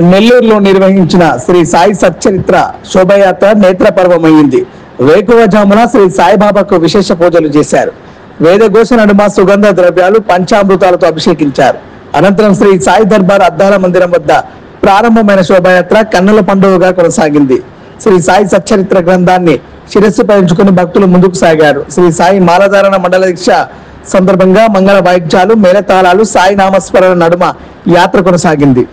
నెల్లూరులో నిర్వహించిన శ్రీ సాయి సచ్చరిత్ర శోభయాత్ర నేత్రపర్వమైంది. వేకువజామున శ్రీ సాయిబాబాకు విశేష పూజలు చేశారు. వేదఘోష నడుమ సుగంధ ద్రవ్యాలు పంచామృతాలతో అభిషేకించారు. అనంతరం శ్రీ సాయి దర్బార్ అద్దాల మందిరం వద్ద ప్రారంభమైన శోభయాత్ర కన్నుల పండుగగా కొనసాగింది. శ్రీ సాయి సచ్చరిత్ర గ్రంథాన్ని శిరస్సుపై ఉంచుకుని భక్తులు ముందుకు సాగారు. శ్రీ సాయి మాలధారణ మండల దీక్ష సందర్భంగా మంగళ వాయిద్యాలు, మేళతాళాలు, సాయి నామస్మరణ నడుమ యాత్ర కొనసాగింది.